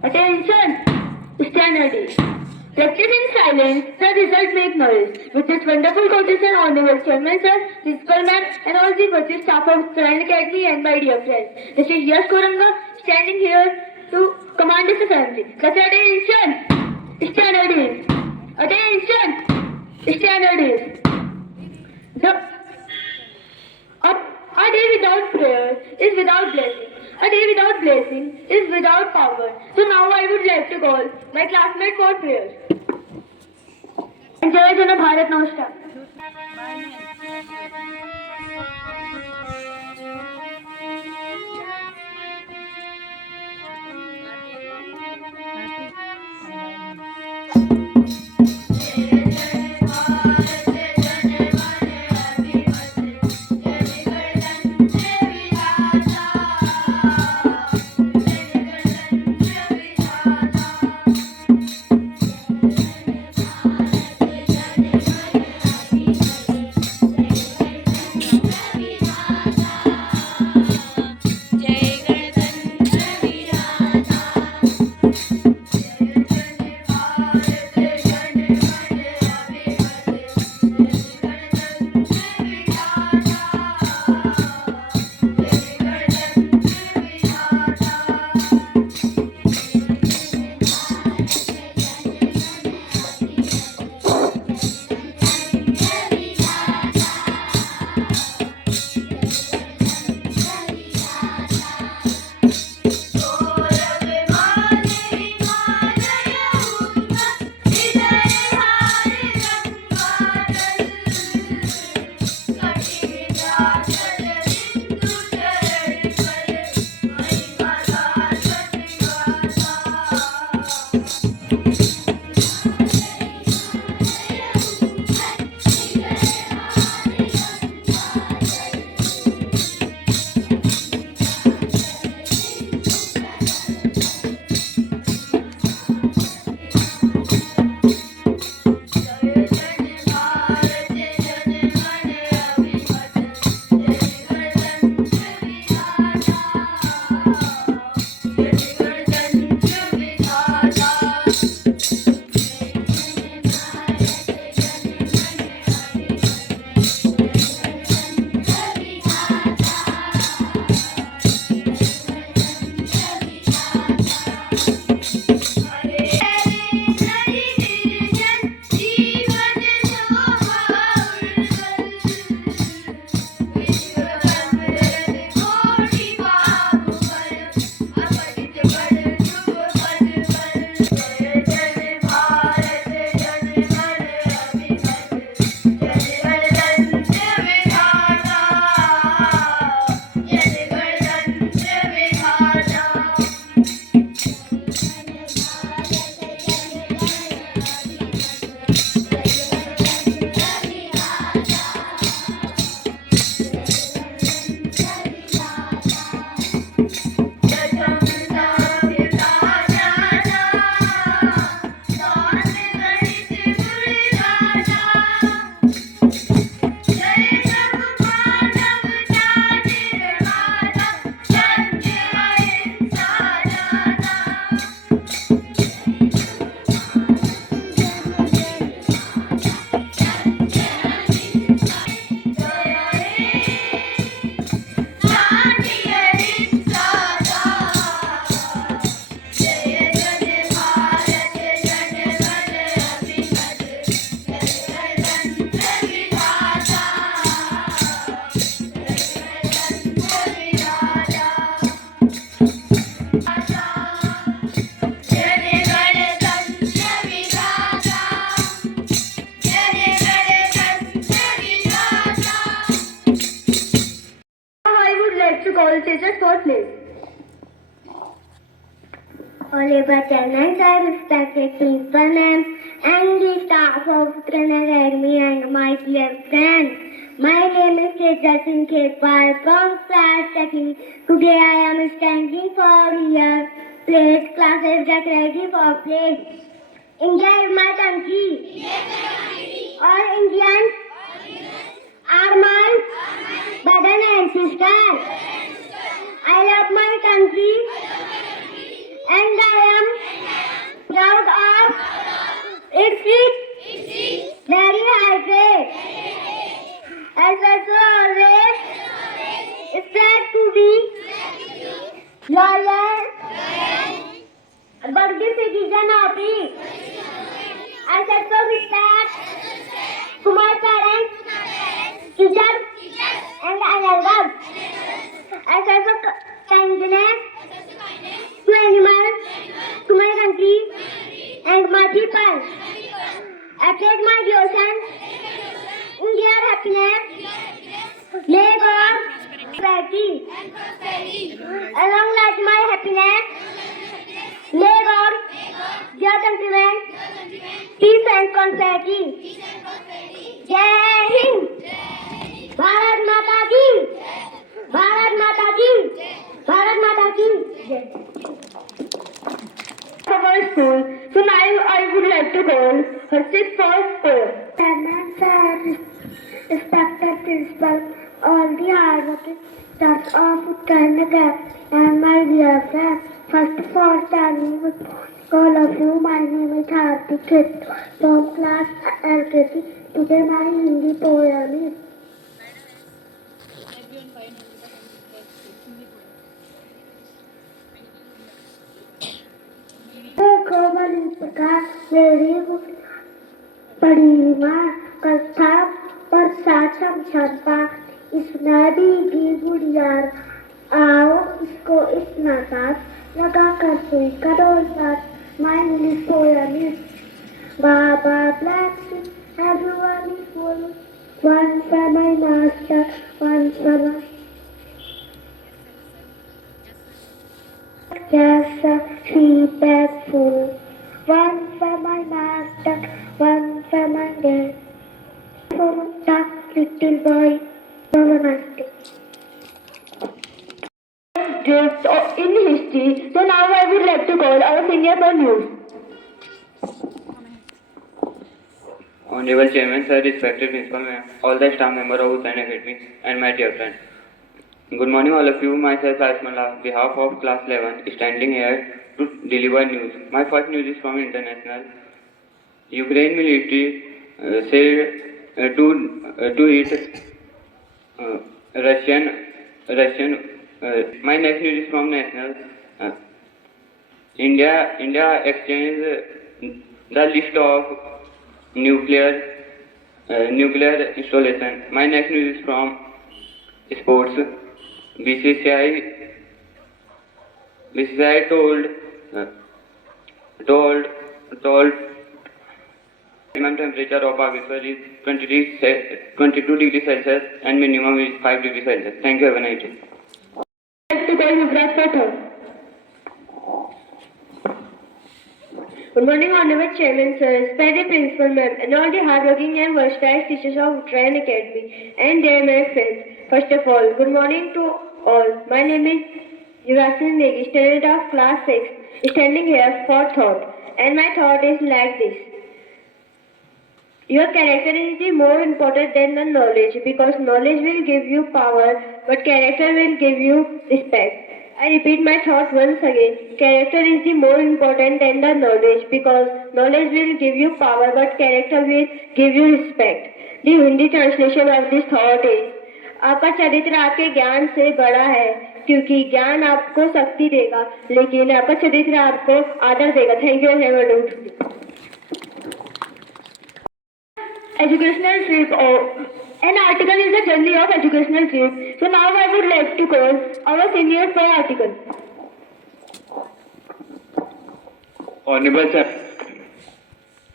Attention! Standard. Practice in silence, the result make noise. With this wonderful quotation, Honorable Chairman Sir, Principal Ma'am, and all the purchase staff of Trine Academy and my dear friends. This is Yash Koranga standing here to command this assembly. Thus, attention! Standard. Attention! Standard. The a day without prayer is without blessing. A day without blessing is without power. So now I would like to call my classmate for prayer. Jai Jana Bharat Namaskar. Teachers for place. Honorable Chairman Sir, respected Principal Ma'am, and the staff of Trine Academy and my dear friends. My name is Tejas Singh Khepal from class second. Today I am standing for your place. Classes get ready for play. India is my country. All Indians are my brother and sister. I love my country and I am It's rich. Very hydrated. As also always. It's glad to be. Loyal. But the citizen of it. I also respect to my parents, teachers, and elders. I also kindness to animals, to my country, and my people. I pledge my devotion in their happiness. May God prosperity. Along with my happiness, may God, dear countrymen, peace and prosperity. Jai Hind. Bharat Mata ki. Bharat Mata ki. Bharat Mata ki. Our school. So now I would like to call her sixth first score. Chairman, sir, respected principal, all the hardworking staff of Uttarakhand and my dear friends. First of all, standing with all of you, my name is Hardik Kit from class LKG. Today my Hindi poem is देखो बलि प्रकार मेरी बड़ी माँ कथा पर साचा छपा इसमें भी गुड़ियार आओ इसको इतना साथ लगा कर सुई करो साथ my English poem is Baba bless you, everyone is full. One for my master, one for my yes, feedback full. One for my master, one for my dad. For the little boy, namaste. Just in history. So now I would like to call our senior for news. Honorable Chairman, Sir, respected Principal Ma'am, all the staff members of Hussain Academy, and my dear friends. Good morning, all of you. Myself, Asmala, on behalf of Class 11, standing here to deliver news. My first news is from international. Ukraine military said to hit Russian. My next news is from national. India exchanged the list of nuclear installation. My next news is from sports. BCCI told minimum temperature of Bageshwar is 22 degrees Celsius and minimum is 5 degrees Celsius. Thank you. Have a nice day. To call Yuvraj Pathak. Good morning, Honorable Chairman, Sir, respected Principal Ma'am, and all the hardworking and versatile teachers of Uttarakhand Academy, and dear my friends. First of all, good morning to all. My name is Yurasin Negi, student of class 6, standing here for thought, and my thought is like this. Your character is the more important than the knowledge, because knowledge will give you power, but character will give you respect. I repeat my thought once again. Character is the more important than the knowledge, because knowledge will give you power, but character will give you respect. The Hindi translation of this thought is, आपका चरित्र आपके ज्ञान से बड़ा है, क्योंकि ज्ञान आपको शक्ति देगा, लेकिन आपका चरित्र आपको आदर देगा. Thank you and have a good day. Educational trip. An article is the journey of educational trip. So now I would like to call our senior for article. Honorable Sir,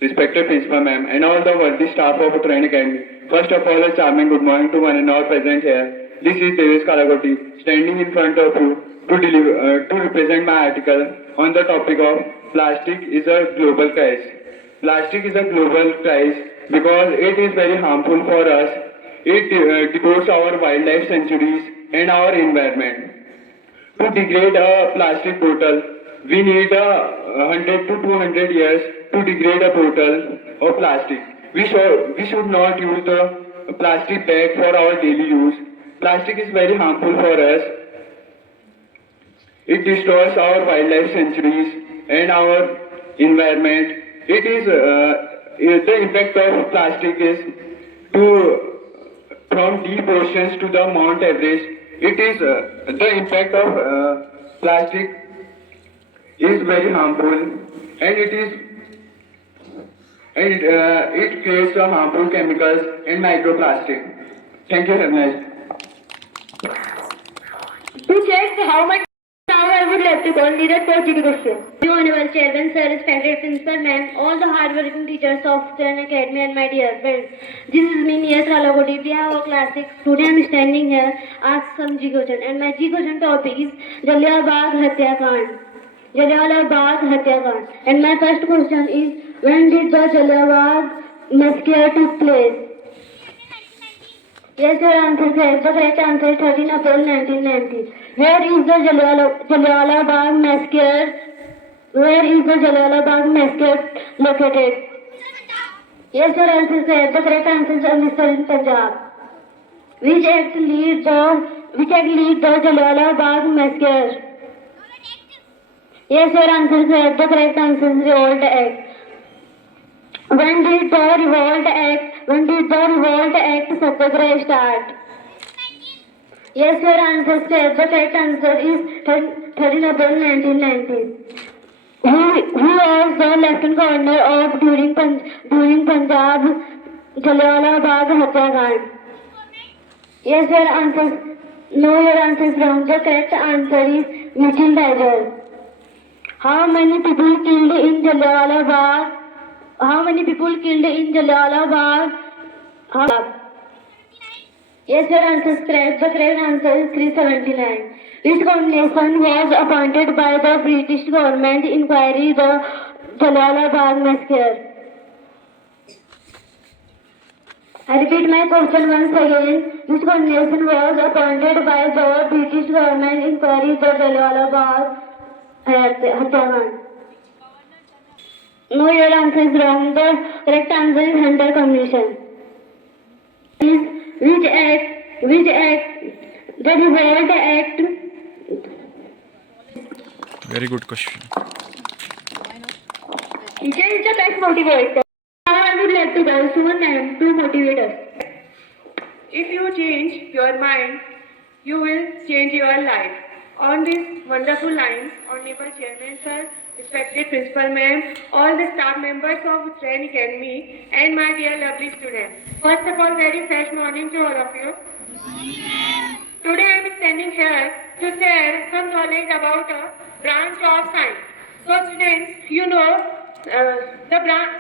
respected Principal Ma'am, and all the worthy staff of Uttarakhand Academy. First of all, a charming good morning to one and all present here. This is Devesh Kalagoti, standing in front of you to represent my article on the topic of plastic is a global crisis. Plastic is a global crisis because it is very harmful for us. It degrades our wildlife sanctuaries and our environment. To degrade a plastic bottle, we need 100 to 200 years to degrade a bottle of plastic. We should not use the plastic bag for our daily use. Plastic is very harmful for us. It destroys our wildlife sanctuaries and our environment. It is the impact of plastic is to from deep oceans to the Mount Everest. It is the impact of plastic is very harmful, and it creates a harmful chemicals and microplastic. Thank you, have a nice day. To check how much now I would like to call leaders for GD question. Honorable Chairman, Sir, respected Principal Ma'am, all the hard-working teachers of Trent Academy and my dear friends. This is me, Niyat Kalagodi. We have a classic. Today I am standing here, ask some G question. And my G question topic is Jallianwala Bagh Hatyakand. Jallianwala Bagh Hatyakand. And my first question is, when did the Jallianwala Bagh massacre took place? Yes, your answer is the correct answer is 13 April 1990. Where is the Jallianwala Bagh massacre? Where is the Jallianwala Bagh massacre located? Yes, your answer is correct. The correct answer is Amritsar in Punjab. Which act lead the Jallianwala Bagh massacre? Yes, your answer is correct. The correct answer is Revolt Act. When did the Revolt Act Satyagraha start? Yes, your answer is correct. The correct answer is 13 April 1990. Who was the Lieutenant Governor of during Punjab Jallianwala Bagh Hatyakand? Yes, your answer. No, your answer is wrong. The correct answer is Mitchell Tiger. How many people killed in Jallianwala Bagh? How many people killed in Jallianwala Bagh? Yes, your answer is correct. The correct answer is 379. Which combination was appointed by the British government inquiry the Jallianwala Bagh massacre? I repeat my question once again. Which combination was appointed by the British government inquiry the Jallianwala Bagh Hatyakand? No, your answer is wrong. The correct answer is Hunter Commission. Which act, the Revolt Act. Very good question. Teacher is the best motivator. Now I would like to call Suman ma'am to motivate us. If you change your mind, you will change your life. On these wonderful lines, Honorable Chairman Sir, respected Principal Ma'am, all the staff members of Trent Academy, and my dear lovely students. First of all, very fresh morning to all of you. Today I am standing here to share some knowledge about a branch of science. So students, you know the branch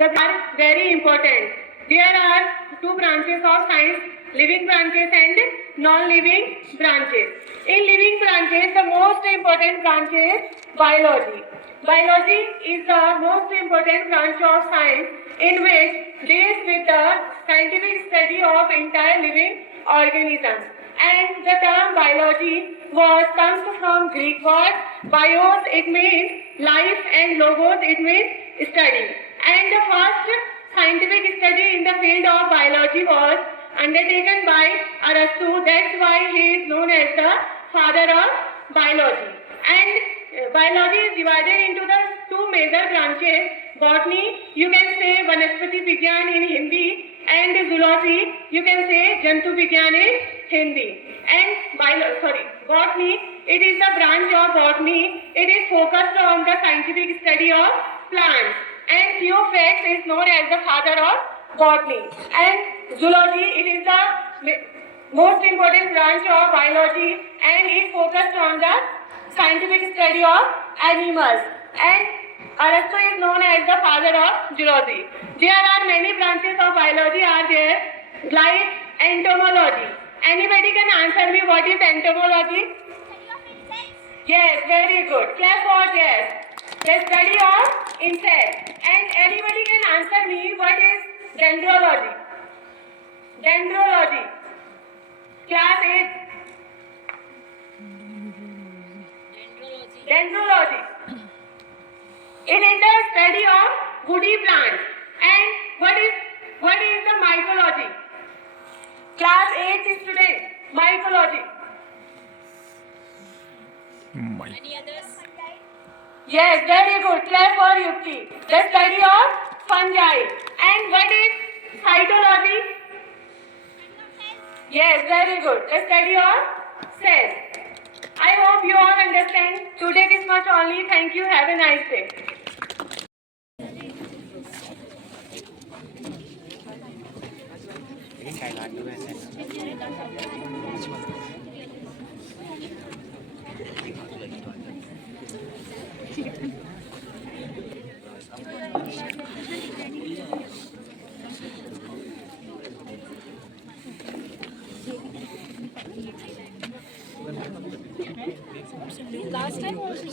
are very important. There are two branches of science, living branches and non-living branches. In living branches, the most important branch is biology. Biology is the most important branch of science in which deals with the scientific study of entire living organisms. And the term biology comes from Greek word bios, it means life, and logos, it means study. And the first scientific study in the field of biology was undertaken by Arastu. That's why he is known as the father of biology. And biology is divided into the two major branches. Botany, you can say Vanaspati Vigyan in Hindi, and zoology, you can say Jantu Vigyan in Hindi. And botany, it is the branch of botany. It is focused on the scientific study of plants. And Theophax is known as the father of botany. And zoology, it is the most important branch of biology, and it focused on the scientific study of animals. And Arastu is known as the father of zoology. There are many branches of biology are there, like entomology. Anybody can answer me what is entomology? Yes, very good. Clap for yes. The study of insects. And anybody can answer me what is dendrology? Dendrology. Class 8. Dendrology. It is the study of woody plants. And what is the mycology? Class 8 student. Mycology. My. Yes, very good. Clap for Yukti. The study of fungi. And what is cytology? Yes, very good. The study of cells. I hope you all understand. Today this much only. Thank you. Have a nice day. Last time also